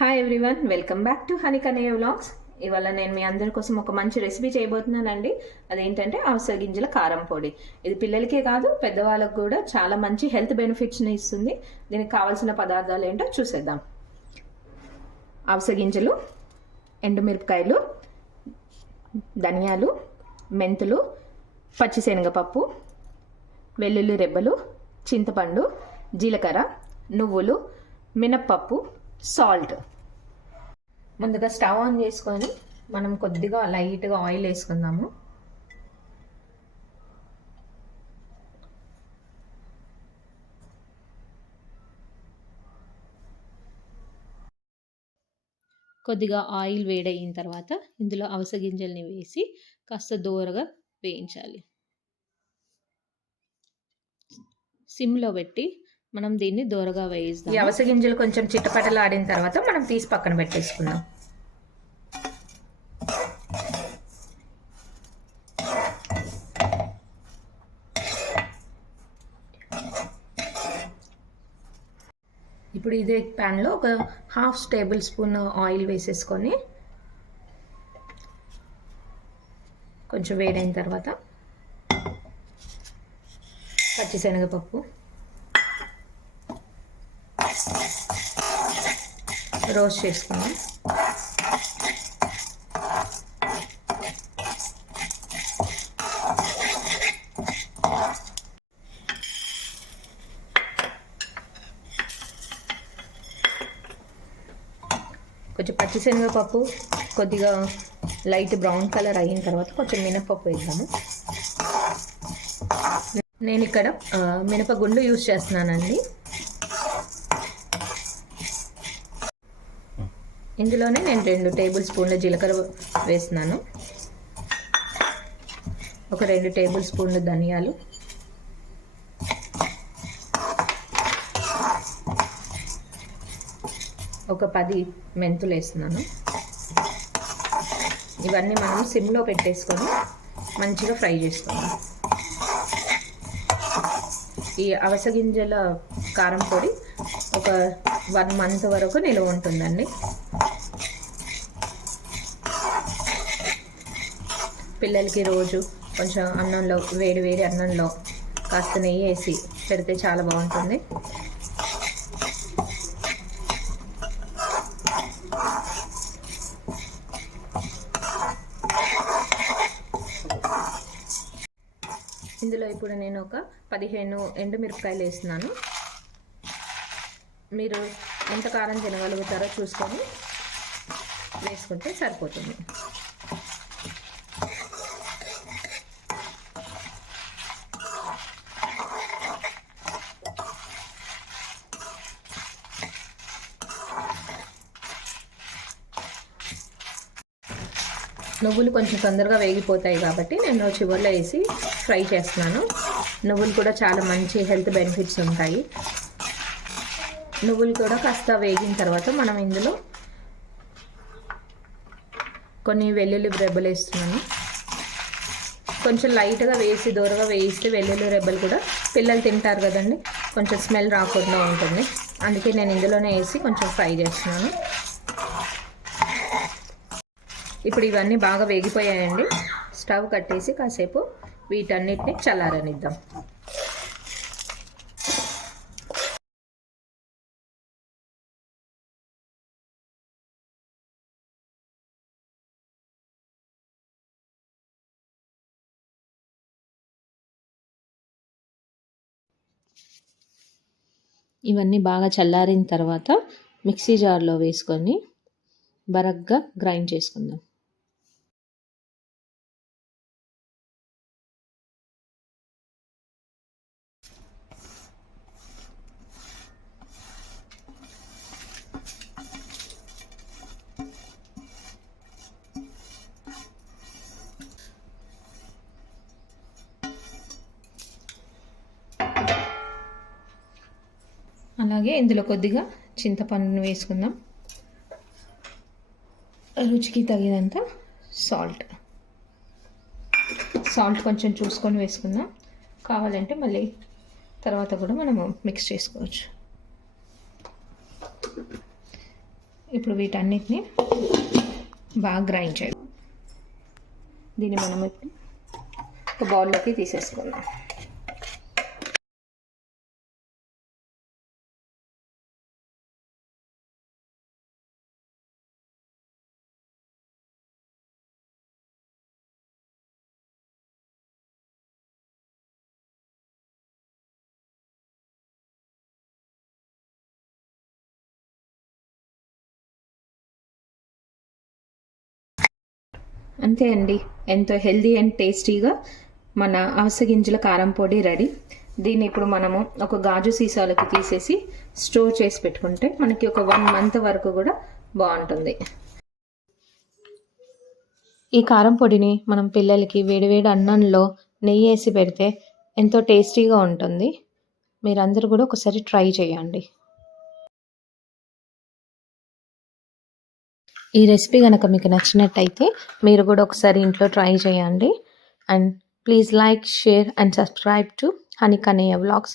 Hi everyone, welcome back to honey Kannayya vlogs. ఇవాళ నేను మీ అందరి కోసం ఒక మంచి రెసిపీ చేయబోతున్నానండి. అదేంటంటే అవిసె గింజల కారం పొడి. ఇది పిల్లలకే కాదు పెద్దవాళ్ళకు కూడా చాలా మంచి హెల్త్ బెనిఫిట్స్ని ఇస్తుంది. దీనికి కావాల్సిన పదార్థాలు ఏంటో చూసేద్దాం. అవిసె గింజలు, ఎండుమిరపకాయలు, ధనియాలు, మెంతులు, పచ్చిశనగపప్పు, వెల్లుల్లి రెబ్బలు, చింతపండు, జీలకర్ర, నువ్వులు, మినప్పప్పు, సాల్ట్. ముందుగా స్టవ్ ఆన్ చేసుకొని మనం కొద్దిగా లైట్గా ఆయిల్ వేసుకుందాము. కొద్దిగా ఆయిల్ వేడయిన తర్వాత ఇందులో అవిసె గింజల్ని వేసి కాస్త దోరగా వేయించాలి. సిమ్లో పెట్టి మనం దీన్ని దోరగా వేయిస్తాం. ఈ అవిసె గింజలు కొంచెం చిట్టపటలాడిన తర్వాత మనం తీసి పక్కన పెట్టేసుకుందాం. ఇప్పుడు ఇదే ప్యాన్లో ఒక హాఫ్ టేబుల్ స్పూన్ ఆయిల్ వేసేసుకొని కొంచెం వేడైన తర్వాత పచ్చిశనగపప్పు, రోస్ట్ చేసుకున్నాం. కొంచెం పచ్చిశనగపప్పు కొద్దిగా లైట్ బ్రౌన్ కలర్ అయిన తర్వాత కొంచెం మినపప్పు వేద్దాము. నేను ఇక్కడ మినపగుండు యూజ్ చేస్తున్నానండి. ఇందులోనే నేను 2 టేబుల్ స్పూన్ల జీలకర్ర వేస్తున్నాను, ఒక 2 టేబుల్ స్పూన్ల ధనియాలు, ఒక 10 మెంతులు వేస్తున్నాను. ఇవన్నీ మనం సిమ్లో పెట్టేసుకొని మంచిగా ఫ్రై చేసుకుందాం. ఈ అవిసె గింజల కారం పొడి ఒక 1 మంత్ వరకు నిలువ ఉంటుందండి. పిల్లలకి రోజు కొంచెం అన్నంలో, వేడి వేడి అన్నంలో కాస్త నెయ్యి వేసి పెడితే చాలా బాగుంటుంది. ఇందులో ఇప్పుడు నేను ఒక 15 ఎండుమిరపకాయలు వేస్తున్నాను. మీరు ఎంత కారం తినగలుగుతారో చూసుకొని వేసుకుంటే సరిపోతుంది. నువ్వులు కొంచెం తొందరగా వేగిపోతాయి కాబట్టి నేను చివరిలో వేసి ఫ్రై చేస్తున్నాను. నువ్వులు కూడా చాలా మంచి హెల్త్ బెనిఫిట్స్ ఉంటాయి. నువ్వులు కూడా కాస్త వేగిన తర్వాత మనం ఇందులో కొన్ని వెల్లుల్లి రెబ్బలు వేస్తున్నాను. కొంచెం లైట్గా వేసి దూరగా వేయిస్తే వెల్లుల్లి రెబ్బలు కూడా పిల్లలు తింటారు కదండి, కొంచెం స్మెల్ రాకుండా ఉంటుంది. అందుకే నేను ఇందులోనే వేసి కొంచెం ఫ్రై చేస్తున్నాను. ఇప్పుడు ఇవన్నీ బాగా వేగిపోయాయండి. స్టవ్ కట్టేసి కాసేపు వీటన్నిటిని చల్లారనిద్దాం. ఇవన్నీ బాగా చల్లారిన తర్వాత మిక్సీ జార్లో వేసుకొని బరగ్గా గ్రైండ్ చేసుకుందాం. అలాగే ఇందులో కొద్దిగా చింతపండును వేసుకుందాం. రుచికి తగినంత సాల్ట్ కొంచెం చూసుకొని వేసుకుందాం. కావాలంటే మళ్ళీ తర్వాత కూడా మనము మిక్స్ చేసుకోవచ్చు. ఇప్పుడు వీటన్నిటిని బాగా గ్రైండ్ చేయాలి. దీన్ని మనం ఇప్పుడు ఒక బౌల్లోకి తీసేసుకుందాం. అంతే అండి, ఎంతో హెల్దీ అండ్ టేస్టీగా మన అవిసె గింజల కారం పొడి రెడీ. దీన్ని ఇప్పుడు మనము ఒక గాజు సీసాలకి తీసేసి స్టోర్ చేసి పెట్టుకుంటే మనకి ఒక 1 month వరకు కూడా బాగుంటుంది. ఈ కారం పొడిని మనం పిల్లలకి వేడివేడి అన్నంలో నెయ్యి వేసి పెడితే ఎంతో టేస్టీగా ఉంటుంది. మీరందరూ కూడా ఒకసారి ట్రై చేయండి. ఈ రెసిపీ కనుక మీకు నచ్చినట్టయితే మీరు కూడా ఒకసారి ఇంట్లో ట్రై చేయండి. And please like, share and subscribe to honey Kannayya vlogs.